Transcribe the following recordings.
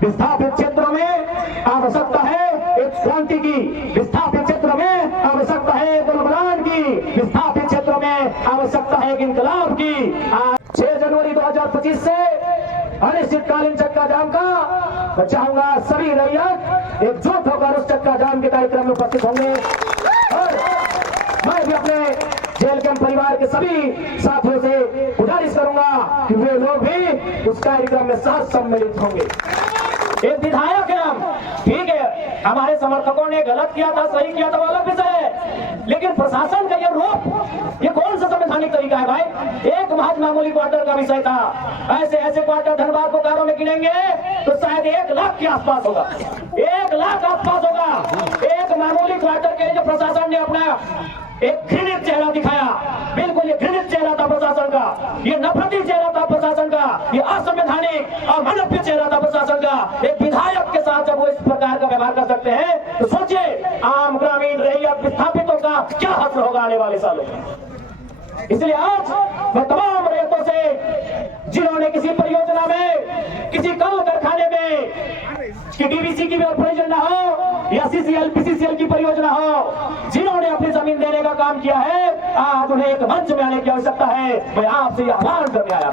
विस्थापित क्षेत्रों में आवश्यकता है एक क्रांति की, विस्थापित क्षेत्र में आवश्यकता है एक उन्मूलन की, विस्थापित क्षेत्रों में आवश्यकता है एक इंकलाब की। 6 जनवरी 2025 से अनिश्चितकालीन चक्का जाम का मैं चाहूंगा सभी रैयत एकजुट होकर उस चक्का जाम के कार्यक्रम में उपस्थित होंगे और मैं भी अपने जेल कैंप परिवार के सभी साथियों से गुजारिश करूंगा कि वे लोग भी उस कार्यक्रम में साथ सम्मिलित होंगे। एक विधायक है हम, ठीक है, हमारे समर्थकों ने गलत किया था, सही किया था, वो अलग विषय है, लेकिन प्रशासन का ये रूप, ये कौन सा संवैधानिक तरीका है भाई? एक महज मामूली क्वार्टर का विषय था, ऐसे ऐसे क्वार्टर धनबाद बोकारो में गिनेंगे तो शायद 1 लाख के आसपास होगा, 1 लाख आसपास होगा। एक मामूली क्वार्टर के लिए जो प्रशासन ने अपना एक घृणित चेहरा दिखाया, बिल्कुल ये घृणित चेहरा था प्रशासन का, ये नफरती चेहरा था प्रशासन का, ये असंवैधानिक और मानवीय चेहरा था प्रशासन का। एक विधायक के साथ जब वो इस प्रकार का व्यवहार कर सकते हैं तो सोचिए आम ग्रामीण रैयत विस्थापितों का क्या हश्र होगा आने वाले सालों में। इसलिए आज मैं तमाम रैयतों से जिन्होंने किसी परियोजना में, किसी कल कारखाने में कि डीवीसी की भी परियोजना हो या सीसीएल पीसीसीएल की परियोजना हो, जिन्होंने अपनी जमीन देने का काम किया है, आज उन्हें एक मंच में आने की आवश्यकता है। मैं आपसे आह्वान करने आया।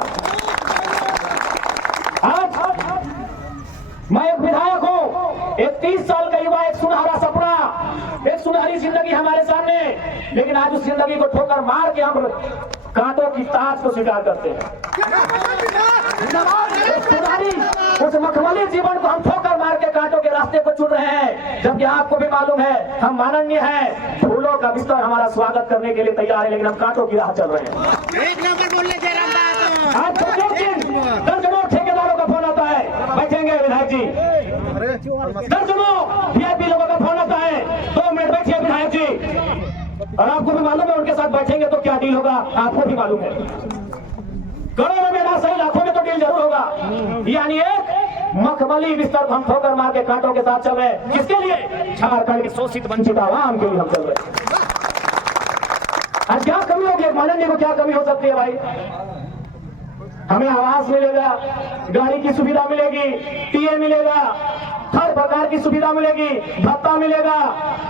आज मैं एक विधायक हूं, एक 30 साल का युवा, एक सुनहरा सपना, एक सुनहरी जिंदगी हमारे सामने, लेकिन आज उस जिंदगी को ठोकर मार के हम कांटों की ताज को स्वीकार करते हैं। उस मखमली जीवन को हम ठोकर मार के कांटों के रास्ते को चुन रहे हैं, जबकि आपको भी मालूम है हम माननीय हैं, फूलों का बिस्तर हमारा स्वागत करने के लिए तैयार है, लेकिन हम कांटों की राह चल रहे हैं। एक नंबर बोलने आज दर्जनों ठेकेदारों का फोन आता है, बैठेंगे विधायक जी, दर्जनों वीआईपी लोगों का फोन आता है, 2 मिनट बैठिए विधायक जी, और आपको भी मालूम है उनके साथ बैठेंगे तो क्या डील होगा, आपको भी मालूम है। करोड़ों में ना सही लाखों में तो डील जरूर होगा। यानी एक मखमली बिस्तर हम ठोकर मार के कांटों के साथ चल रहे हैं, किसके लिए? झारखंड के शोषित वंचित आवाम के लिए हम चल रहे हैं। आज क्या कमी होगी, माननीय को क्या कमी हो सकती है भाई? हमें आवास मिलेगा, गाड़ी की सुविधा मिलेगी, टीए मिलेगा, हर प्रकार की सुविधा मिलेगी, भत्ता मिलेगा,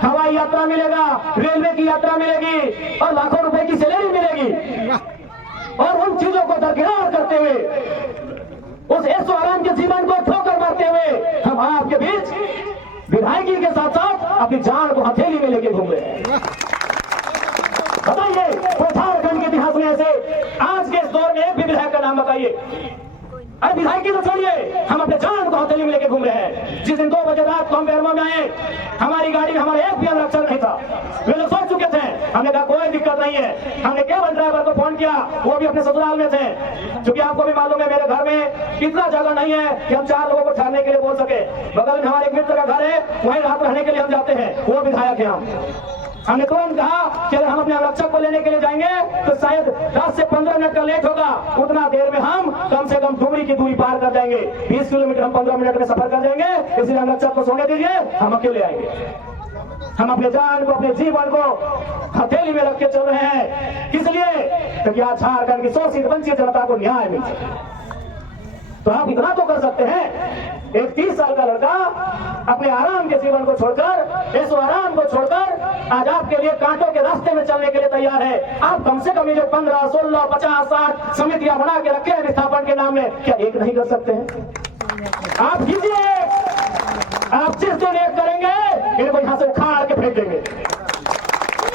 हवाई यात्रा मिलेगा, रेलवे की यात्रा मिलेगी और लाखों रुपए की सैलरी मिलेगी। और उन चीजों को दरकिनार करते हुए, उस ऐसो आराम के जीवन को ठोकर मारते हुए हम आपके बीच विधायकी के साथ साथ अपनी जान को हथेली में लेके घूम रहे हैं। बताइए झारखंड के इतिहास में ऐसे आज के इस दौर में एक भी विधायक का नाम बताइए। अरे विधायकी तो छोड़िए, हम अपने जान को हथेली में लेके घूम रहे हैं। जिस दिन 2 बजे रात को हम बेरमा में आए, हमारी गाड़ी में हमारा एक भी आरक्षण नहीं था। वे लोग सोच चुके थे, हमने कहा कोई दिक्कत नहीं है। हमने केवल ड्राइवर को फोन किया, वो भी अपने ससुराल में थे, क्योंकि आपको भी मालूम है मेरे घर में इतना जगह नहीं है कि हम 4 लोगों को ठहरने के लिए बोल सके। बगल में हमारे एक मित्र का घर है, वहीं रात रहने के लिए हम जाते हैं, वो विधायक है। हमने तुरंत कहा कि अगर हम अपने आरक्षक को लेने के लिए जाएंगे तो शायद 10 से 15 मिनट का लेट होगा, उतना देर में हम कम से कम डुमरी की दूरी पार कर जाएंगे। 20 किलोमीटर हम 15 मिनट में सफर कर जाएंगे, इसलिए आरक्षक को सोने दीजिए, हम अकेले आएंगे। हम अपने जान को, अपने जीवन को हथेली में रख के चल रहे हैं, इसलिए क्योंकि आज झारखंड की शोषित वंचित जनता को न्याय मिल जाए। तो आप इतना तो कर सकते हैं, एक 30 साल का लड़का अपने आराम के जीवन को छोड़कर, ऐसो आराम को छोड़कर आज आपके लिए कांटों के रास्ते में चलने के लिए तैयार है। आप कम से कम ये जो 15, 16, 50, 60 समितियां बना के रखे हैं विस्थापन के नाम में, क्या एक नहीं कर सकते हैं? आप कीजिए, आप जिस दिन एक करेंगे इनको यहां से उखाड़ के फेंक देंगे।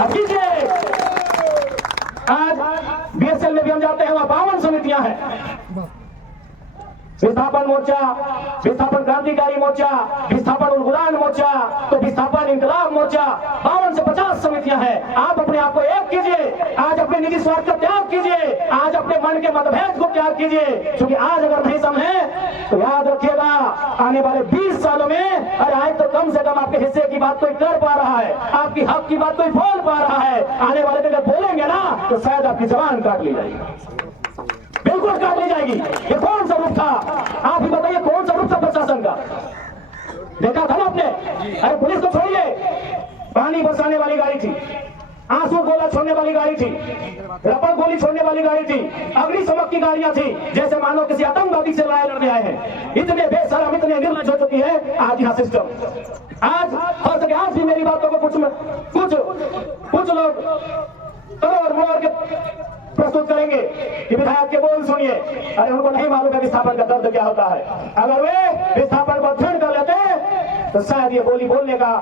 आप कीजिए। आज बीएसएल में भी हम जाते हैं, वहां 52 समितियां हैं। विस्थापन मोर्चा, विस्थापन क्रांतिकारी मोर्चा, विस्थापन उलगुलान मोर्चा, तो विस्थापन इंकलाब मोर्चा, 52 से 50 समितियां हैं। आप अपने आप को एक कीजिए, आज अपने निजी स्वार्थ का त्याग कीजिए, आज अपने मन के मतभेद को त्याग कीजिए, क्योंकि आज अगर नहीं समझे तो याद रखिएगा आने वाले 20 सालों में, अरे आज तो कम से कम आपके हिस्से की बात कोई कर पा रहा है, आपकी हक की बात कोई बोल पा रहा है, आने वाले दिन बोलेंगे ना तो शायद आपकी जबान काट ली जाएगी, बिल्कुल काट ली जाएगी। ये कौन सा रूप था? आप ही बताइए, कौन सा रूप था प्रशासन का? देखा था ना आपने? अरे पुलिस को छोड़िए, पानी बरसाने वाली गाड़ी थी, आंसू गोला छोड़ने वाली गाड़ी थी, रबड़ गोली छोड़ने वाली गाड़ी थी, अग्निशमक की गाड़ियां थी, जैसे मानो किसी आतंकवादी से लड़ाई लड़ने आए हैं। इतने बेशरम, इतने निर्लज्ज हो चुकी है आज यह सिस्टम। आज हो सके आज भी मेरी बातों को कुछ लोग तोड़ मोड़ के प्रस्तुत करेंगे कि विधायक के बोल सुनिए। अरे उनको नहीं मालूम है विस्थापन का दर्द क्या होता है। अगर वे विस्थापन को अध्ययन कर लेते तो शायद ये बोली बोलने का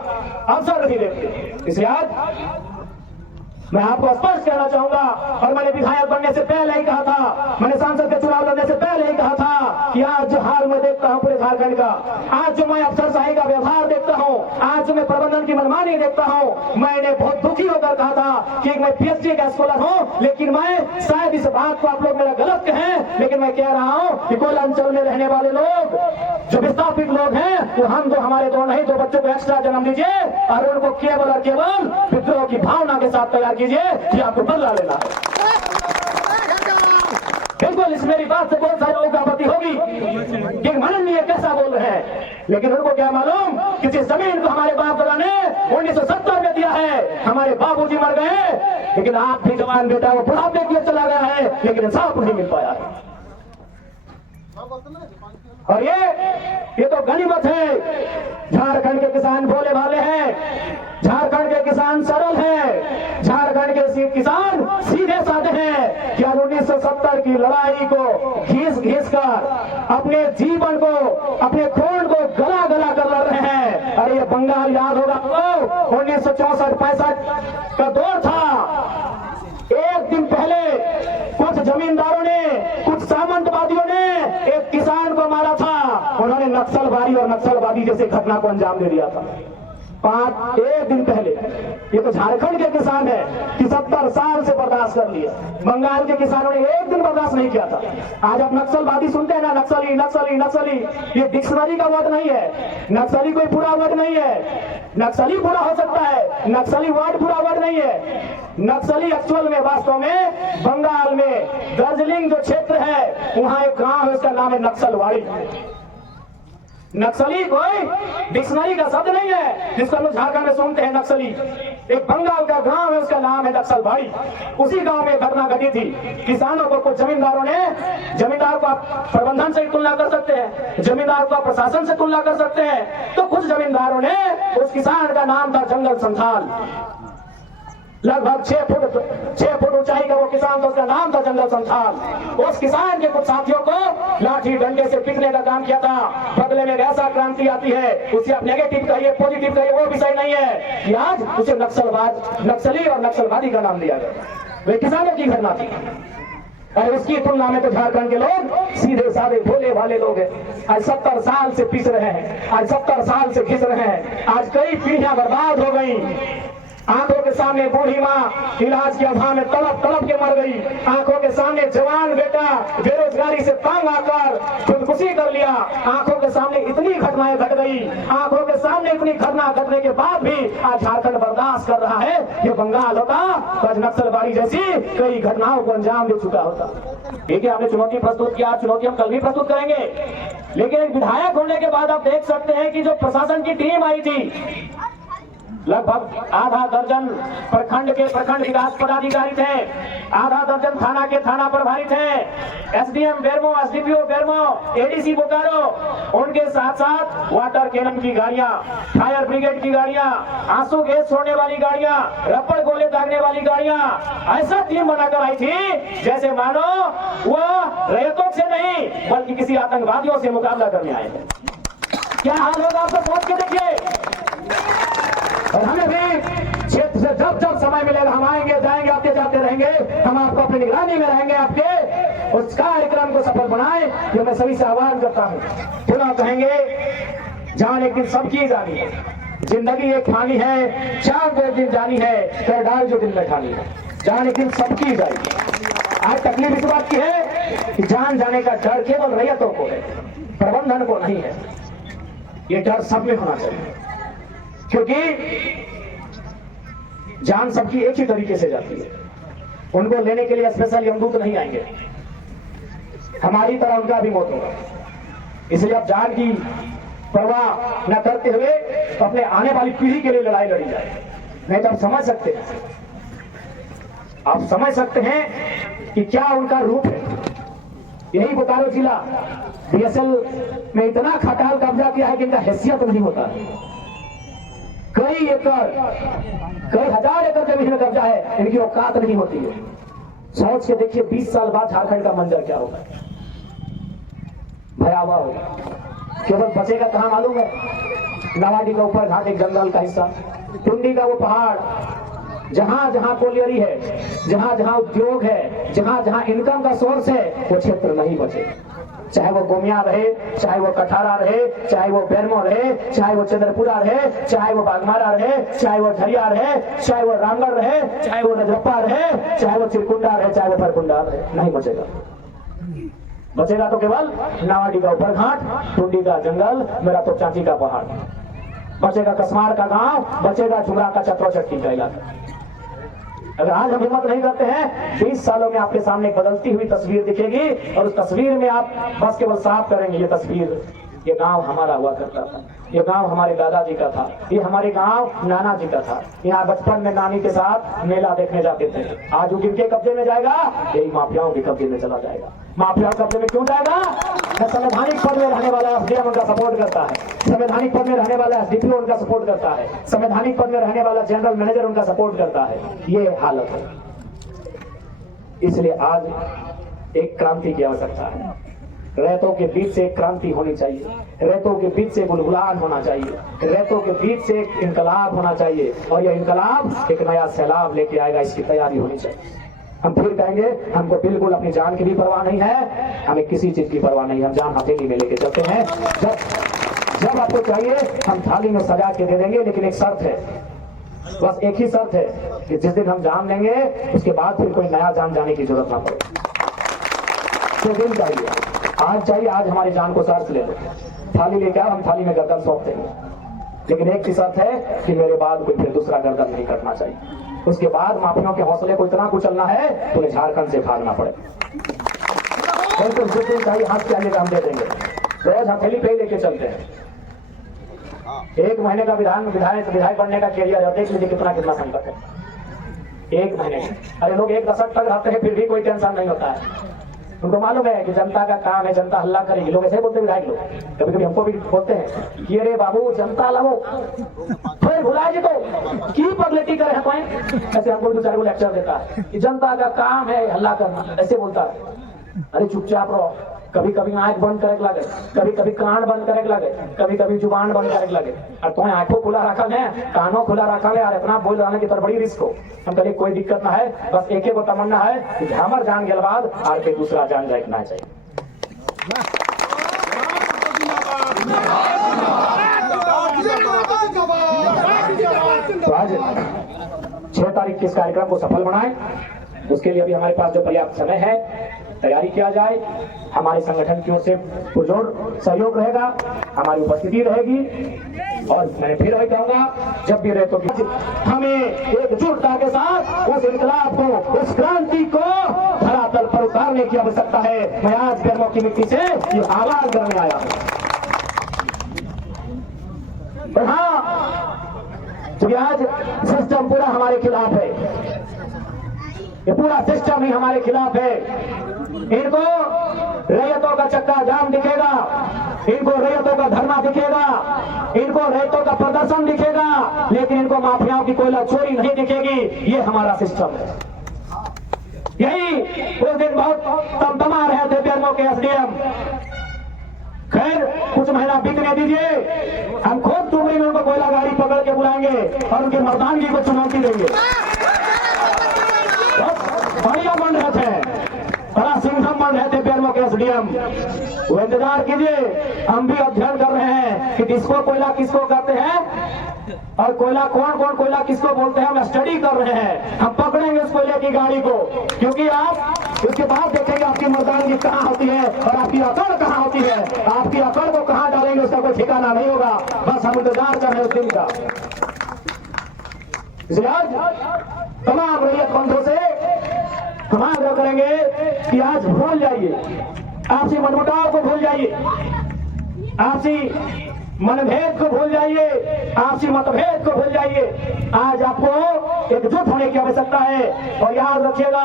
अवसर नहीं देते। इसलिए आज मैं आपको स्पष्ट कहना चाहूंगा, और मैंने विधायक बनने से पहले ही कहा था, मैंने सांसद के चुनाव लड़ने से पहले ही कहा था कि आज जो हाल मैं देखता हूं पूरे झारखंड का, आज जो मैं अफसरशाही का व्यवहार देखता हूं, आज जो मैं प्रबंधन की मनमानी देखता हूं, मैंने बहुत दुखी होकर कहा था कि मैं पीएचडी का स्कॉलर हूं, लेकिन मैं शायद इस बात को आप लोग मेरा गलत कहें, लेकिन मैं कह रहा हूं कि कोल अंचल में रहने वाले लोग जो विस्थापित लोग हैं, तो हम तो हमारे दो नहीं, 2 बच्चों को एक्स्ट्रा जन्म दीजिए और उनको केवल और केवल विद्रोह की भावना के साथ तैयार कीजिए कि आपको बदला लेना है। बिल्कुल इस मेरी बात से बहुत सारे लोगों को आपत्ति होगी कि माननीय कैसा बोल रहे हैं, लेकिन उनको क्या मालूम कि जिस जमीन को हमारे बाप दादा ने 1970 में दिया है, हमारे बाबूजी मर गए, लेकिन आप भी जवान बेटा वो बुढ़ापे के लिए चला गया है, लेकिन इंसाफ नहीं मिल पाया है। और ये तो गनीमत है। झारखंड के किसान भोले भाले हैं, झारखंड के किसान सरल हैं, झारखंड के किसान सीधे साधे हैं कि 1970 की लड़ाई को घिस कर अपने जीवन को, अपने खून को गला गला कर लड़ रहे हैं। अरे ये बंगाल याद होगा तो 1964-65 का दौर था। एक दिन पहले कुछ जमींदारों ने, कुछ सामंतवादियों ने एक किसान को मारा था, उन्होंने नक्सलवादी और नक्सलवादी जैसे घटना को अंजाम दे दिया था। एक दिन पहले ये तो झारखंड के किसान है कि 70 साल से बर्दाश्त कर लिया, बंगाल के किसानों ने एक दिन बर्दाश्त नहीं किया था। आज आप नक्सलवादी सुनते हैं ना, नक्सली नक्सली नक्सली, ये डिक्शनरी का वर्ड नहीं है, नक्सली कोई पूरा वर्ड नहीं है। नक्सली पूरा हो सकता है, नक्सली वर्ड पूरा वर्ड नहीं है। नक्सली एक्चुअल में वास्तव में बंगाल में दार्जिलिंग जो क्षेत्र है वहां एक गांव है, उसका नाम है नक्सलवाड़ी। नक्सली कोई डिक्शनरी का शब्द नहीं है जिसको हम लोग झारखंड में सुनते हैं नक्सली। एक बंगाल का गांव है, उसका नाम है नक्सलवाड़ी। उसी गांव में घटना घटी थी। किसानों को कुछ जमींदारों ने, जमींदार को आप प्रबंधन से तुलना कर सकते हैं, जमींदार को आप प्रशासन से तुलना कर सकते हैं, तो कुछ जमींदारों ने, उस किसान का नाम था जंगल संथाल, लगभग 6 फुट ऊंचाई का वो किसान था, उसका नाम था जंगल संथाल। उस किसान के कुछ साथियों को लाठी डंडे से पीटने का काम किया था। बदले में ऐसा क्रांति आती है, उसे आप नेगेटिव कहिए पॉजिटिव कहिए, वो विषय नहीं है कि आज उसे नक्सली और नक्सलवादी का नाम दिया गया। वे किसानों की घटना थी। और उसकी तुलना में तो झारखंड के लोग सीधे साधे भोले भाले लोग हैं। आज 70 साल से पीस रहे हैं, आज 70 साल से घिस रहे हैं, आज कई पीढ़ियां बर्बाद हो गई। आंखों के सामने बूढ़ी माँ इलाज के अभाव में तड़प तड़प के मर गई। आंखों के सामने जवान बेटा बेरोजगारी से तंग आकर खुदकुशी कर लिया। आंखों के सामने इतनी घटनाएं घट गई, आंखों के सामने इतनी घटना घटने के बाद भी आज झारखंड बर्दाश्त कर रहा है। ये बंगाल होता तो आज नक्सलवादी जैसी कई घटनाओं को अंजाम दे चुका होता। ठीक है, आपने चुनौती प्रस्तुत किया, चुनौती हम कल भी प्रस्तुत करेंगे। लेकिन एक विधायक होने के बाद आप देख सकते हैं कि जो प्रशासन की टीम आई थी, लगभग आधा दर्जन प्रखंड के प्रखंड विकास पदाधिकारी थे, आधा दर्जन थाना के थाना प्रभारी थे, SDM Bermo, SDPO Bermo, ADC Bokaro, उनके साथ साथ वाटर कैनन की गाड़ियां, फायर ब्रिगेड की गाड़ियां, आंसू गैस छोड़ने वाली गाड़ियां, रबड़ गोले दागने वाली गाड़ियां, ऐसा टीम बनाकर आई थी जैसे मानो वह रैयतों से नहीं बल्कि किसी आतंकवादियों से मुकाबला करने आए थे। क्या हाल होगा आपको सोच के देखिए। और हमें भी क्षेत्र से जब जब समय मिलेगा हम आएंगे, जाएंगे, आते जाते रहेंगे। हम आपको अपनी निगरानी में रहेंगे, आपके उस कार्यक्रम को सफल बनाए, जो मैं सभी से आह्वान करता हूँ। पुनः कहेंगे, जान एक दिन सबकी जानी है, जिंदगी एक खानी है, चांद एक दिन जानी है, कर डाल जो दिन में खानी है, जान एक दिन सबकी जाएगी। आज तकलीफ इस बात की है कि जान जाने का डर केवल रैयतों को है, प्रबंधन को नहीं है। ये डर सब में होना चाहिए, क्योंकि जान सबकी एक ही तरीके से जाती है। उनको लेने के लिए स्पेशल यमदूत नहीं आएंगे, हमारी तरह उनका भी मौत होगा। इसलिए अब जान की परवाह न करते हुए तो अपने आने वाली पीढ़ी के लिए लड़ाई लड़ी जाए। नहीं तो आप समझ सकते हैं आप समझ सकते हैं कि क्या उनका रूप है। यही बोकारो जिला बीएसएल में इतना खटाल कब्जा किया है कि इनका हैसियत नहीं होता है। कई हजार एकड़ जमीन में कब्जा है, इनकी औकात नहीं होती है। सोच के देखिए 20 साल बाद झारखंड का मंजर क्या होगा, भयावह होगा। केवल बचेगा कहां मालूम है? नवाडी का ऊपर घाट एक जंगल का हिस्सा, टुंडी का वो पहाड़, जहां जहां कोलियरी है, जहां जहां उद्योग है, जहां जहां इनकम का सोर्स है, वो क्षेत्र नहीं बचेगा। चाहे वो गोमिया रहे, चाहे वो कठारा रहे, चाहे वो बेरमो रहे, चाहे वो चंद्रपुरा रहे, चाहे वो बागमारा रहे, चाहे वो झरिया रहे, चाहे वो रामगढ़ रहे, चाहे वो रजरप्पा रहे, चाहे वो चिरकुंडा रहे, चाहे वो परकुंडा रहे, नहीं बचेगा। बचेगा तो केवल नावाडी का ऊपर घाट, टुंडी का जंगल, मेरा तो चाची का पहाड़, बचेगा कसमार का गांव, बचेगा झुमरा का चतुरचट्टी का इलाका। अगर आज हम हिम्मत नहीं करते हैं, 20 सालों में आपके सामने एक बदलती हुई तस्वीर दिखेगी और उस तस्वीर में आप बस केवल साफ करेंगे ये तस्वीर, ये गांव हमारा हुआ करता था, ये गांव हमारे दादाजी का था, ये हमारे गांव नाना जी का था। यहाँ बचपन में नानी के साथ मेला देखने जाते थे। आज वो किनके कब्जे में जाएगा? यही माफियाओं के कब्जे में चला जाएगा। माफियाओं के कब्जे में क्यों जाएगा? संवैधानिक पद में रहने वाला एसडीएम उनका सपोर्ट करता है, संवैधानिक पद में रहने वाला एसडीपीओ उनका सपोर्ट करता है, संवैधानिक पद में रहने वाला जनरल मैनेजर उनका सपोर्ट करता है। ये हालत है। इसलिए आज एक क्रांति की आवश्यकता है। रैतों के बीच से एक क्रांति होनी चाहिए, रैतों के बीच से गुलगुलान होना चाहिए, रैतों के बीच से एक इनकलाब होना चाहिए, और यह इनकलाब एक नया सैलाब लेके आएगा, इसकी तैयारी होनी चाहिए। हम फिर कहेंगे, हमको बिल्कुल अपनी जान की भी परवाह नहीं है, हमें किसी चीज की परवाह नहीं, हम जान हथेली में लेके चलते हैं। जब आपको चाहिए हम थाली में सजा के दे देंगे, लेकिन एक शर्त है, बस एक ही शर्त है कि जिस दिन हम जान लेंगे उसके बाद फिर कोई नया जान जाने की जरूरत ना पड़े। तो दिन चाहिए, आज चाहिए, आज हमारी जान को सर्च ले लो, थाली लेके आओ, हम थाली में गर्दन सौंप देंगे, लेकिन एक ही शर्त है कि मेरे बाद कोई फिर दूसरा गर्दन नहीं कटना चाहिए। उसके बाद माफियों के हौसले को इतना कुचलना है तो झारखंड से भागना पड़े। बिल्कुल जिस दिन चाहिए हाथ के आगे काम दे देंगे, रोज हथेली पे लेके चलते हैं। एक महीने का विधायक बनने का कैरियर है, देख लीजिए कितना संकट है। एक महीने, अरे लोग एक दशक तक रहते हैं फिर भी कोई टेंशन नहीं होता है। उनको मालूम है कि जनता का काम है, जनता हल्ला करेगी। लोग ऐसे बोलते विधायक लोग, कभी कभी हमको भी बोलते हैं कि अरे बाबू जनता लगो फिर भुला जी तो की पगलेटी करे हैं कोई, ऐसे हमको 2-4 को लेक्चर देता है कि जनता का काम है हल्ला करना, ऐसे बोलता है। अरे चुपचाप रहो, कभी कभी आंख बंद करे लगे, कभी कभी कान बंद करे लगे, कभी कभी जुबान बंद करे लगे, और तुम्हें आंखों खुला रखल है, कानों खुला रखल है, और इतना बोल रहा है कि बड़ी रिस्क हो। हम कहे कोई दिक्कत ना है, बस एक ही को तमन्ना है कि हमार जान के बाद आर पे दूसरा जान रखना चाहिए। तो आज 6 तारीख के इस कार्यक्रम को सफल बनाएं, उसके लिए अभी हमारे पास जो पर्याप्त समय है तैयारी किया जाए। हमारे संगठन की ओर से पुरजोर सहयोग रहेगा, हमारी उपस्थिति रहेगी, और मैं फिर वही कहूंगा, जब भी रहते तो हमें एकजुटता के साथ उस इनकलाब को, उस क्रांति को धरातल पर उतारने की आवश्यकता है। मैं आज गर्मों की मिट्टी से ये आवाज करने आया हूं। क्योंकि आज सिस्टम पूरा हमारे खिलाफ है, ये पूरा सिस्टम ही हमारे खिलाफ है। इनको रैयतों का चक्का जाम दिखेगा, इनको रैयतों का धरना दिखेगा, इनको रैयतों का प्रदर्शन दिखेगा, लेकिन इनको माफियाओं की कोयला चोरी नहीं दिखेगी। ये हमारा सिस्टम है। यही उस दिन बहुत तमतमा रहे थे बेरमो के एसडीएम। खैर कुछ महीना बीतने दीजिए, हम खुद टुमरी में उनको कोयला गाड़ी पकड़ के बुलाएंगे और उनके मर्दानगी को चुनौती देंगे। बढ़िया बन रहे थे, बड़ा सिंघम बन रहे थे बेरमो के एसडीएम। वो इंतजार कीजिए, हम भी अध्ययन कर रहे हैं कि डिस्को कोयला किसको कहते हैं और कोयला कौन कोयला किसको बोलते हैं, हम स्टडी कर रहे हैं। हम पकड़ेंगे उस कोयले की गाड़ी को, क्योंकि आप उसके बाद देखेंगे आपकी मर्दानगी कहाँ होती है और आपकी अकड़ कहाँ होती है। आपकी अकड़ को कहाँ डालेंगे उसका कोई ठिकाना नहीं होगा। बस हम इंतजार कर रहे हैं उस दिन का। इसलिए आज तमाम रैयत बंधुओं से हम आग्रह करेंगे कि आज भूल जाइए, आपसी मनमुटाव को भूल जाइए, आपसी मनभेद को भूल जाइए, आपसी मतभेद को भूल जाइए। आज आपको एकजुट होने की आवश्यकता है। और याद रखिएगा,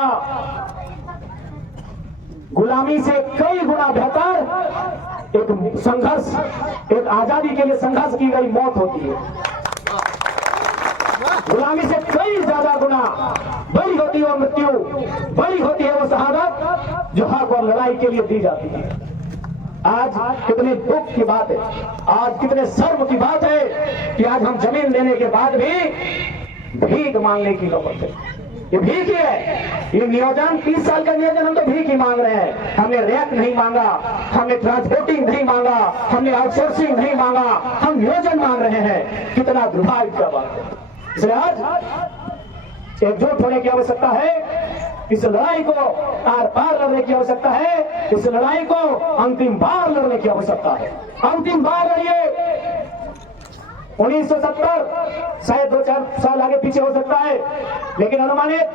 गुलामी से कई गुना बेहतर एक संघर्ष, एक आजादी के लिए संघर्ष की गई मौत होती है। गुलामी से कई ज्यादा गुना बड़ी होती है वो मृत्यु, बड़ी होती है वो शहादत जो हक और लड़ाई के लिए दी जाती है। आज कितने दुख की बात है, आज कितने शर्म की बात है कि आज हम जमीन देने के बाद भी भीख मांगने की नौबत है। ये भीख ही है, ये नियोजन 30 साल का नियोजन हम तो भीख ही मांग रहे हैं। हमने रैक नहीं मांगा, हमने ट्रांसपोर्टिंग नहीं मांगा, हमने आउटसोर्सिंग नहीं मांगा, हम नियोजन मांग रहे हैं। कितना दुर्भाग्य का बात है। इसलिए आज एकजुट होने की आवश्यकता है। इस लड़ाई को आर पार लड़ने की आवश्यकता है। इस लड़ाई को अंतिम बार लड़ने की आवश्यकता है। अंतिम बार लड़िए। 1970 शायद 2-4 साल आगे पीछे हो सकता है, लेकिन अनुमानित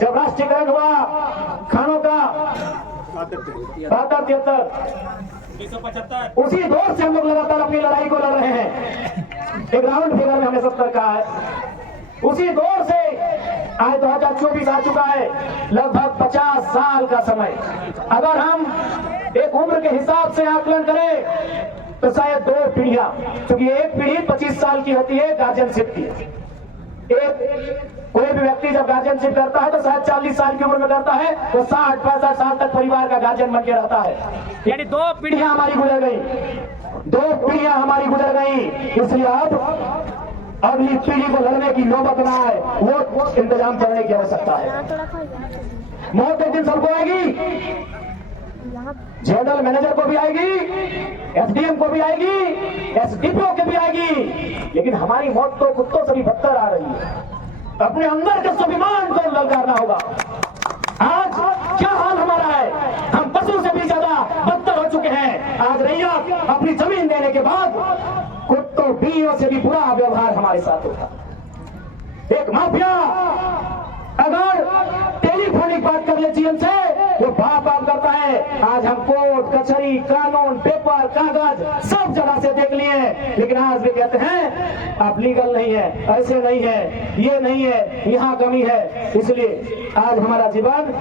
जब राष्ट्रीयकरण हुआ खानों का 73 उसी दौर से हम लोग लगातार अपनी लड़ाई को लड़ रहे हैं। एक राउंड फिगर में हमने 70 कहा है। उसी दौर से आज 2024 आ चुका है, लगभग 50 साल का समय। अगर हम एक उम्र के हिसाब से आकलन करें तो शायद 2 पीढ़ियां, क्योंकि एक पीढ़ी 25 साल की होती है गार्जियनशिप की। एक कोई भी व्यक्ति जब गार्जियनशिप करता है तो शायद 40 साल की उम्र में करता है, तो 60-65 साल तक परिवार का गार्जियन बन के रहता है। यानी 2 पीढ़ियां हमारी गुजर गई, 2 पीढ़ियां हमारी गुजर गई। इसलिए अब अगली पीढ़ी को लड़ने की नौबत ना आए, वो इंतजाम करने की आवश्यकता है। मौत एक दिन सबको आएगी, जनरल मैनेजर को भी आएगी, एसडीएम को भी आएगी, एसडीपीओ को भी आएगी, लेकिन हमारी मौत तो कुत्तों से भी बदतर आ रही है। अपने अंदर के स्वाभिमान को ललकारना होगा। आज क्या हाल हमारा है, हम पशु से भी ज्यादा बदतर हो चुके हैं। आज रैया अपनी जमीन देने के बाद कुत्तों बिल्लियों से भी बुरा व्यवहार हमारे साथ होता। एक माफिया अगर टेलीफोनिक बात कर ले जीएम से, वो बाप करता है। आज हम कोर्ट कचहरी कानून पेपर कागज सब जगह से देख लिए, लेकिन आज भी कहते हैं आप लीगल नहीं है, ऐसे नहीं है, ये नहीं है, यहाँ कमी है। इसलिए आज हमारा जीवन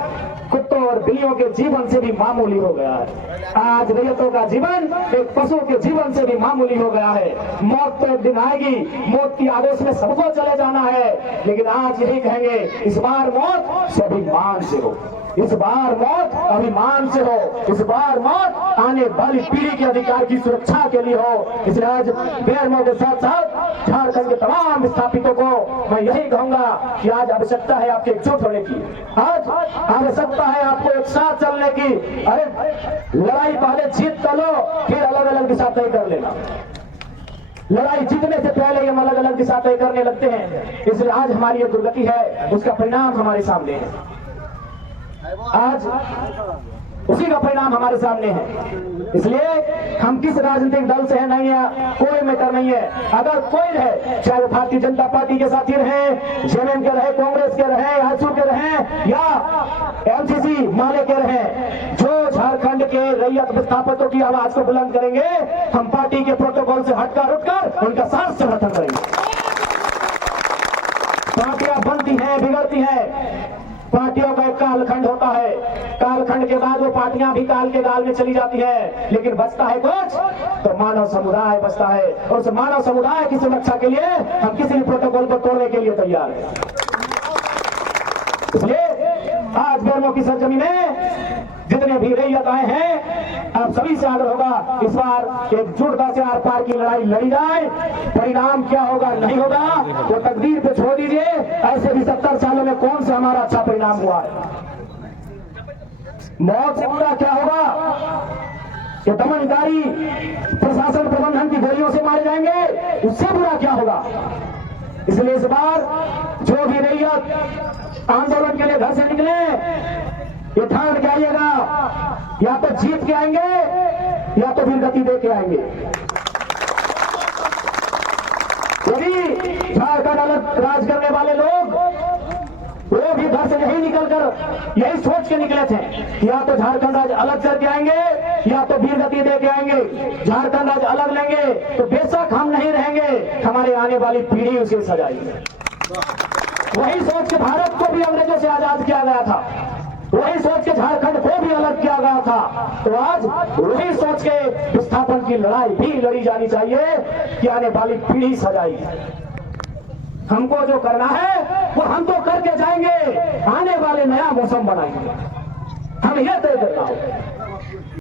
कुत्तों और बिल्लियों के जीवन से भी मामूली हो गया है। आज रैयतों का जीवन एक पशु के जीवन से भी मामूली हो गया है। मौत तो एक दिन आएगी, मौत की आगोश में सबको चले जाना है, लेकिन आज यही कहेंगे इस बार मौत स्वाभिमान से हो, इस बार मौत अभिमान से हो, इस बार मौत आने वाली पीढ़ी के अधिकार की सुरक्षा के लिए हो। इसलिए आज बेरमो के साथ साथ झारखंड के तमाम विस्थापितों को मैं यही कहूंगा कि आज आवश्यकता है आपके एकजुट होने की, आज आवश्यकता है आपको एक साथ चलने की। अरे लड़ाई पहले जीत कर लो, फिर अलग अलग दिशा तय कर लेना। लड़ाई जीतने से पहले हम अलग अलग दिशा तय करने लगते हैं। इसलिए आज हमारी ये दुर्गति है, उसका परिणाम हमारे सामने है। आज उसी का परिणाम हमारे सामने है। इसलिए हम किस राजनीतिक दल से है नहीं है, कोई मैटर नहीं है। अगर कोई है, चाहे वो भारतीय जनता पार्टी के साथी रहे, जेएमएम के रहे, कांग्रेस के रहे, आजसू के रहे या एमसीसी माले के रहे, जो झारखंड के रैयत विस्थापितों की आवाज को बुलंद करेंगे, हम पार्टी के प्रोटोकॉल से हटकर उठकर उनका साथ समर्थन करेंगे। पार्टियां बनती हैं, बिगड़ती हैं, पार्टियों का एक कालखंड होता है, कालखंड के बाद वो पार्टियां भी काल के गाल में चली जाती है, लेकिन बचता है कुछ तो मानव समुदाय बचता है। और उस मानव समुदाय की सुरक्षा के लिए हम किसी भी प्रोटोकॉल को तोड़ने के लिए तैयार हैं। इसलिए आज बेरमो की सरजमी में जितने भी रैयत आए हैं, आप सभी से आग्रह होगा इस बार एकजुटता से आर पार की लड़ाई लड़ी जाए। परिणाम क्या होगा नहीं होगा वो तकदीर पे छोड़ दीजिए। ऐसे भी 70 सालों में कौन सा हमारा अच्छा परिणाम हुआ है। मौत से बुरा क्या होगा, ये दमनकारी प्रशासन प्रबंधन की गोलियों से मारे जाएंगे, उससे बुरा क्या होगा। इसलिए इस बार जो भी रैयत आंदोलन के लिए घर से निकले, ये ठान के आइएगा, या तो जीत के आएंगे या तो वीरगति दे के आएंगे। यदि झारखंड अलग राज करने वाले लोग वो भी घर से नहीं निकलकर यही सोच के निकले थे कि या तो झारखंड राज्य अलग करके आएंगे या तो वीरगति दे के आएंगे। झारखंड राज्य अलग लेंगे तो बेशक हम नहीं रहेंगे, हमारे आने वाली पीढ़ी उसे सजाएगी। वही सोच के भारत को भी अंग्रेजों से आजाद किया गया था, वही सोच के झारखंड को भी अलग किया गया था। तो आज वही सोच के विस्थापन की लड़ाई भी लड़ी जानी चाहिए कि आने वाली पीढ़ी सजाई। हमको जो करना है वो हम तो करके जाएंगे, आने वाले नया मौसम बनाएंगे, हम ये तय करना होगा।